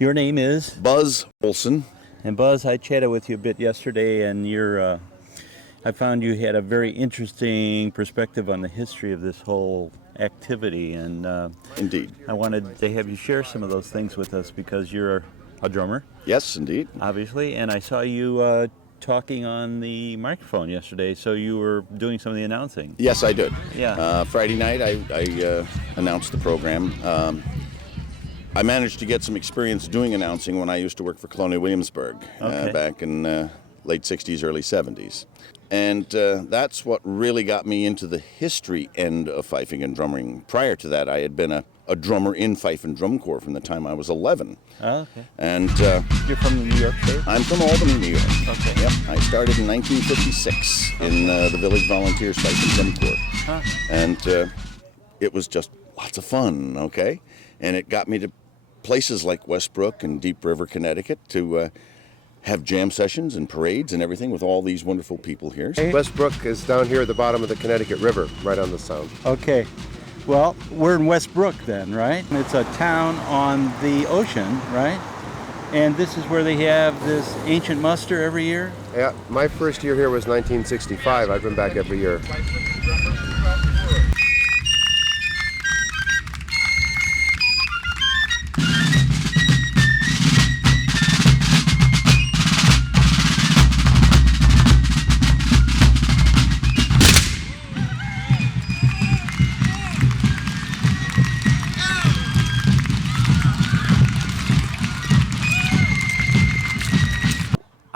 Your name is? Buzz Olsen. And Buzz, I chatted with you a bit yesterday, and I found you had a very interesting perspective on the history of this whole activity, and Indeed. I wanted to have you share some of those things with us because you're a drummer, Yes, indeed. obviously, and I saw you talking on the microphone yesterday, so you were doing some of the announcing. Yes, I did. Yeah. Friday night, I announced the program. I managed to get some experience doing announcing when I used to work for Colonial Williamsburg Okay. back in late 60s, early 70s. And that's what really got me into the history end of fifing and drumming. Prior to that, I had been a drummer in Fife and Drum Corps from the time I was 11. Oh, okay. And You're from the New York State? I'm from Albany, New York. Okay. Yep, I started in 1956 in the Village Volunteers Fife and Drum Corps. Huh. And it was just lots of fun, okay? And it got me to places like Westbrook and Deep River, Connecticut to have jam sessions and parades and everything with all these wonderful people here. Westbrook is down here at the bottom of the Connecticut River, right on the Sound. Okay. Well, we're in Westbrook then, right? It's a town on the ocean, right? And this is where they have this ancient muster every year? Yeah, my first year here was 1965. I've been back every year.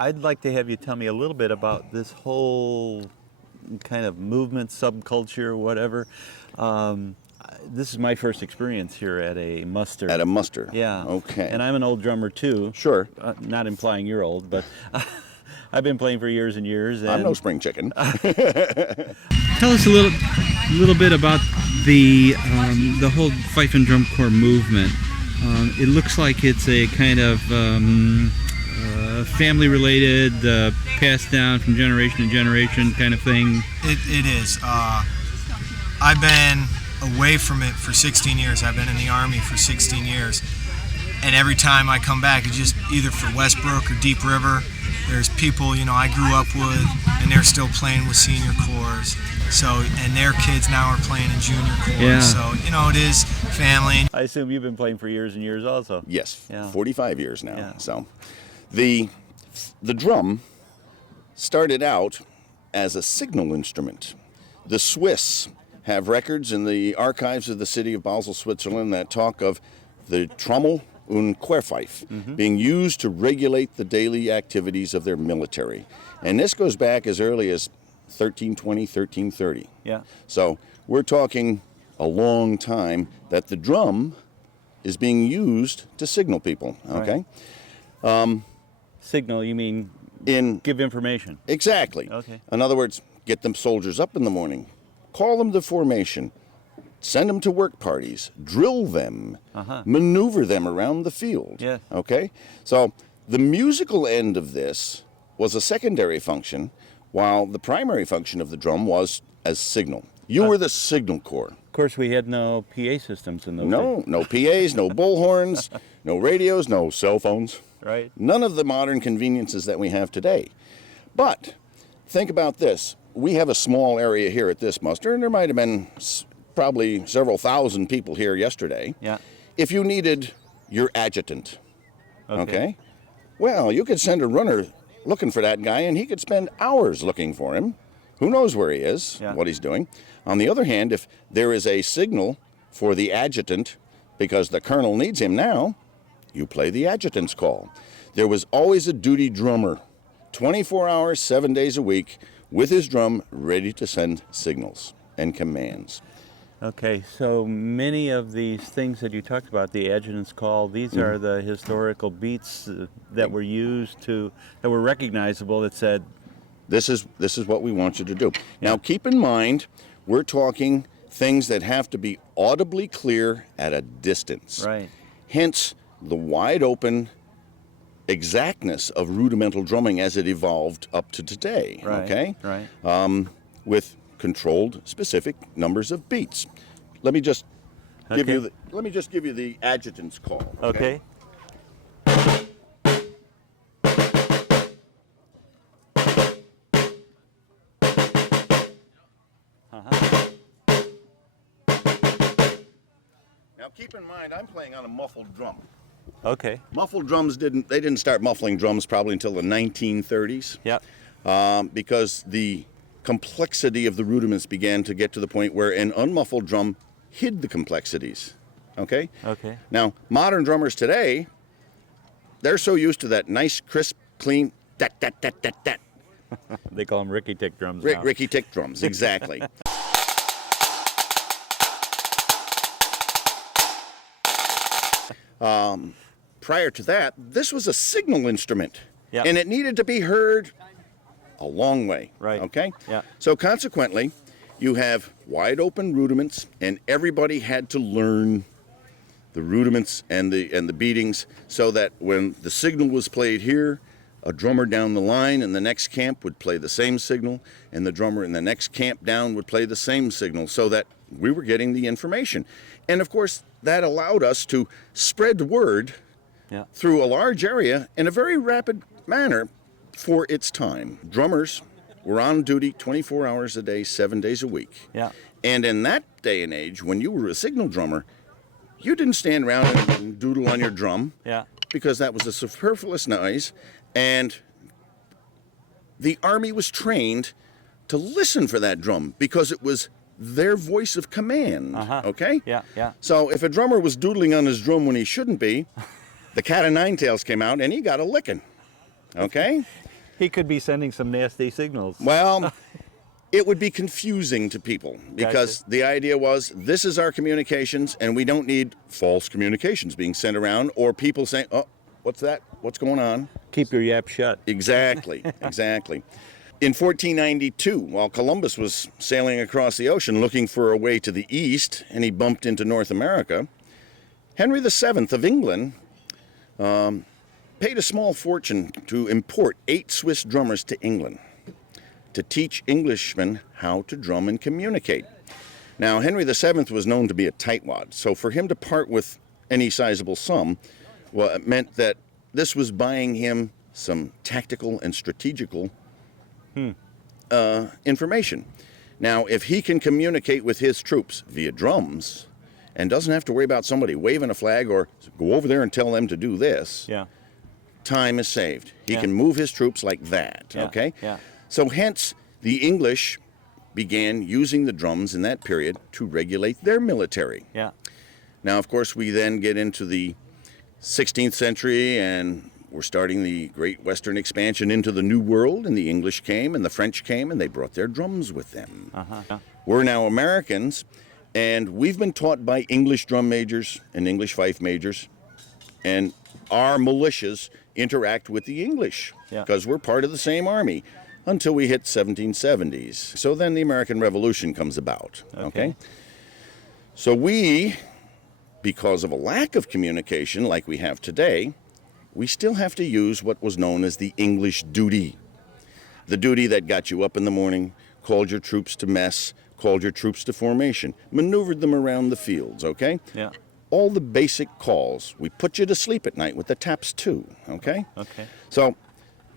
I'd like to have you tell me a little bit about this whole kind of movement, subculture, whatever. This is my first experience here at a muster. At a muster? Yeah. Okay. And I'm an old drummer too. Sure. Not implying you're old, but I've been playing for years and years. And I'm no spring chicken. Tell us a little bit about the whole Fife and Drum Corps movement. It looks like it's a kind of family-related, passed down from generation to generation kind of thing. It is. I've been away from it for 16 years. I've been in the Army for 16 years. And every time I come back, it's just either for Westbrook or Deep River. There's people, I grew up with, and they're still playing with senior corps. So, and their kids now are playing in junior corps. Yeah. So, it is family. I assume you've been playing for years and years also. Yes, Yeah. 45 years now. Yeah. So the drum started out as a signal instrument. The Swiss have records in the archives of the city of Basel, Switzerland, that talk of the Trommel und Querpfeif being used to regulate the daily activities of their military. And this goes back as early as 1320, 1330. Yeah. So we're talking a long time that the drum is being used to signal people, okay? Signal, you mean In give information? Exactly. Okay. In other words, get them soldiers up in the morning, call them to formation, send them to work parties, drill them, maneuver them around the field. Yes. Okay? So the musical end of this was a secondary function, while the primary function of the drum was as signal. You were the signal corps. Of course, we had no PA systems in those days. No PAs, no bullhorns, no radios, no cell phones. Right. None of the modern conveniences that we have today. But think about this. We have a small area here at this muster, and there might have been probably several thousand people here yesterday. Yeah. If you needed your adjutant, okay? Well, you could send a runner looking for that guy, and he could spend hours looking for him. Who knows where he is, Yeah. what he's doing. On the other hand, if there is a signal for the adjutant because the colonel needs him now, you play the adjutant's call. There was always a duty drummer, 24 hours, 7 days a week, with his drum ready to send signals and commands. Okay, so many of these things that you talked about, the adjutant's call, these are the historical beats that were used that were recognizable that said, This is what we want you to do. Now, keep in mind, we're talking things that have to be audibly clear at a distance. right, Hence, the wide open exactness of rudimental drumming as it evolved up to today. right, Okay, right. with controlled specific numbers of beats. Let me just give Okay. you the adjutant's call. Okay. Now keep in mind, I'm playing on a muffled drum. Okay. Muffled drums didn't start muffling drums probably until the 1930s. Yep. Because the complexity of the rudiments began to get to the point where an unmuffled drum hid the complexities. Okay? Okay. Now, modern drummers today, they're so used to that nice, crisp, clean, dat, dat, dat, dat, dat. They call them Ricky Tick drums now. Ricky Tick drums, exactly. Prior to that, this was a signal instrument. Yep. And it needed to be heard a long way. Right. Okay? Yeah. So consequently, you have wide open rudiments, and everybody had to learn the rudiments and the beatings so that when the signal was played here, a drummer down the line in the next camp would play the same signal, and the drummer in the next camp down would play the same signal, so that we were getting the information. And of course, that allowed us to spread word Yeah. through a large area in a very rapid manner for its time. Drummers were on duty 24 hours a day, 7 days a week. Yeah. And in that day and age, when you were a signal drummer, you didn't stand around and doodle on your drum, Yeah. because that was a superfluous noise, and the Army was trained to listen for that drum because it was their voice of command. Okay? Yeah. Yeah. So if a drummer was doodling on his drum when he shouldn't be, the cat o' nine tails came out and he got a licking. Okay? He could be sending some nasty signals. Well, it would be confusing to people because Gotcha. the idea was this is our communications and we don't need false communications being sent around or people saying, oh, what's that? What's going on? Keep your yap shut. Exactly, exactly. In 1492, while Columbus was sailing across the ocean looking for a way to the east, and he bumped into North America, Henry VII of England paid a small fortune to import 8 Swiss drummers to England to teach Englishmen how to drum and communicate. Now, Henry VII was known to be a tightwad, so for him to part with any sizable sum, well, it meant that this was buying him some tactical and strategical information. Now, if he can communicate with his troops via drums and doesn't have to worry about somebody waving a flag or go over there and tell them to do this, Yeah. time is saved. He Yeah. can move his troops like that, Yeah. okay? Yeah. So hence, the English began using the drums in that period to regulate their military. Yeah. Now, of course, we then get into the 16th century and we're starting the Great Western expansion into the New World, and the English came and the French came and they brought their drums with them. Uh-huh. We're now Americans, and we've been taught by English drum majors and English fife majors, and our militias interact with the English Yeah. because we're part of the same army until we hit 1770s. So then the American Revolution comes about, okay? So we, because of a lack of communication like we have today, we still have to use what was known as the English duty. The duty that got you up in the morning, called your troops to mess, called your troops to formation, maneuvered them around the fields, okay? Yeah. All the basic calls. We put you to sleep at night with the taps too, okay? Okay. So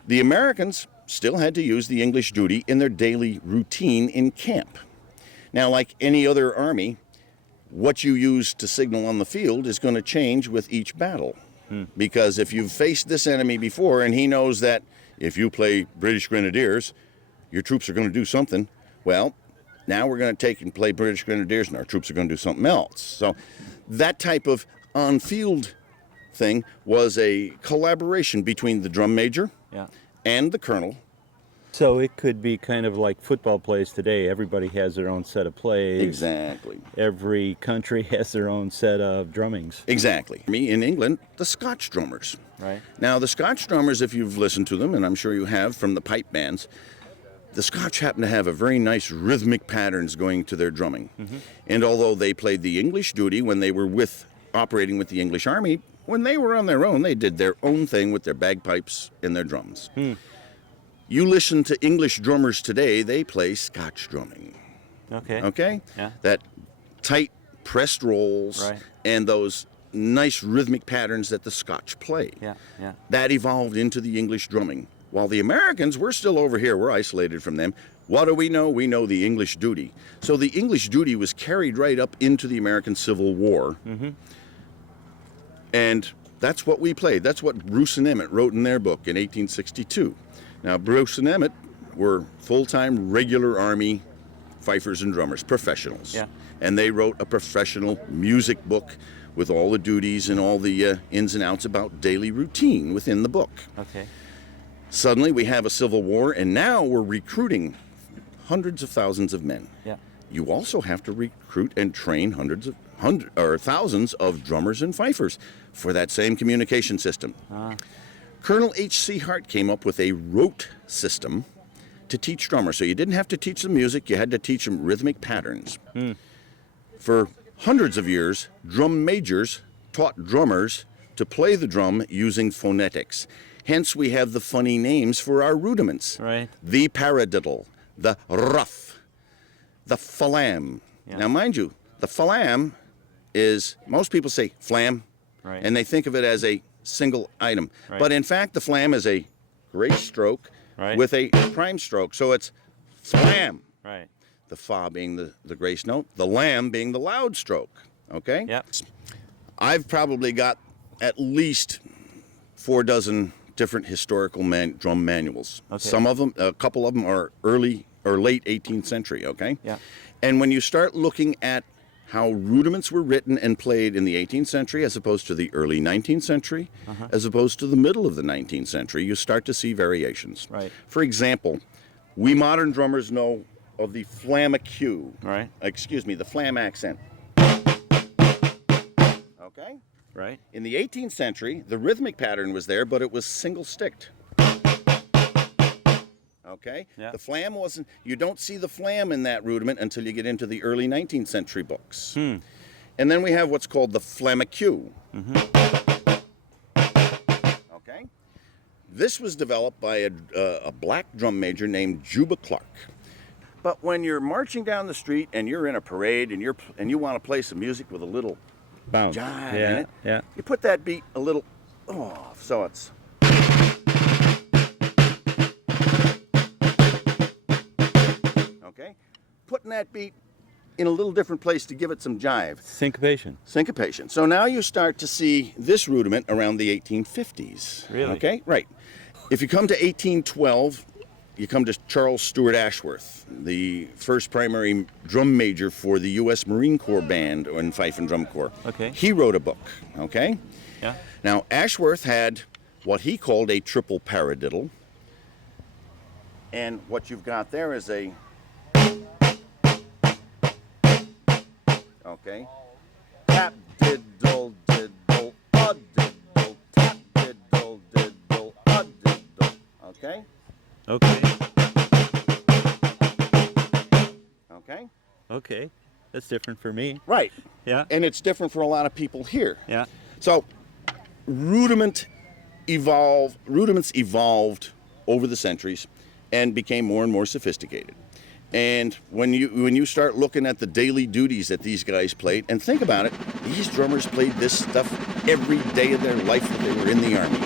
the Americans still had to use the English duty in their daily routine in camp. Now, like any other army, what you use to signal on the field is going to change with each battle. Because if you've faced this enemy before and he knows that if you play British Grenadiers, your troops are going to do something, well, now we're going to take and play British Grenadiers and our troops are going to do something else. So that type of on-field thing was a collaboration between the drum major Yeah. and the colonel. So it could be kind of like football plays today. Everybody has their own set of plays. Exactly. Every country has their own set of drummings. Exactly. Me in England, the Scotch Drummers. Right. Now, the Scotch Drummers, if you've listened to them, and I'm sure you have from the pipe bands, the Scotch happen to have a very nice rhythmic patterns going to their drumming. And although they played the English duty when they were operating with the English Army, when they were on their own, they did their own thing with their bagpipes and their drums. You listen to English drummers today, they play Scotch drumming. Okay. Okay? Yeah. That tight pressed rolls Right. and those nice rhythmic patterns that the Scotch play. Yeah, yeah. That evolved into the English drumming. While the Americans, we're still over here, we're isolated from them. What do we know? We know the English duty. So the English duty was carried right up into the American Civil War. Mm-hmm. And that's what we played. That's what Bruce and Emmett wrote in their book in 1862. Now, Bruce and Emmett were full-time regular Army fifers and drummers, professionals. Yeah. And they wrote a professional music book with all the duties and all the ins and outs about daily routine within the book. Okay. Suddenly we have a civil war, and now we're recruiting hundreds of thousands of men. Yeah. You also have to recruit and train thousands of drummers and fifers for that same communication system. Colonel H.C. Hart came up with a rote system to teach drummers. So you didn't have to teach them music, you had to teach them rhythmic patterns. For hundreds of years, drum majors taught drummers to play the drum using phonetics. Hence, we have the funny names for our rudiments. Right. The paradiddle, the ruff, the flam. Yeah. Now, mind you, the flam is, most people say flam, Right. and they think of it as a single item. Right. But in fact, the flam is a grace stroke Right. with a prime stroke. So it's flam. Right. The fa being the grace note, the lam being the loud stroke. Okay? Yep. I've probably got at least 4 dozen different historical drum manuals. Okay. Some of them, a couple of them are early or late 18th century, okay? Yeah. And when you start looking at how rudiments were written and played in the 18th century as opposed to the early 19th century, as opposed to the middle of the 19th century, you start to see variations. Right. For example, we modern drummers know of the flamacue. Right. Excuse me, the flam accent. Okay? Right. In the 18th century, the rhythmic pattern was there, but it was single-sticked. Okay? Yeah. The flam wasn't, you don't see the flam in that rudiment until you get into the early 19th century books. And then we have what's called the flamacue. Okay? This was developed by a black drum major named Juba Clark. But when you're marching down the street and you're in a parade and you want to play some music with a little Bounce. jive in Yeah. it, Yeah. you put that beat a little off, so it's. Okay? Putting that beat in a little different place to give it some jive. Syncopation. Syncopation. So now you start to see this rudiment around the 1850s. Really? Okay? Right. If you come to 1812, you come to Charles Stuart Ashworth, the first primary drum major for the U.S. Marine Corps Band and Fife and Drum Corps. Okay. He wrote a book, okay? Yeah. Now, Ashworth had what he called a triple paradiddle. And what you've got there is a... Okay? Tap, diddle, diddle, diddle, tap, diddle, diddle, diddle. Okay? Okay. Okay? Okay. That's different for me. Right. Yeah. And it's different for a lot of people here. Yeah. So, rudiments evolved over the centuries and became more and more sophisticated. And when you start looking at the daily duties that these guys played, and think about it, these drummers played this stuff every day of their life that they were in the Army.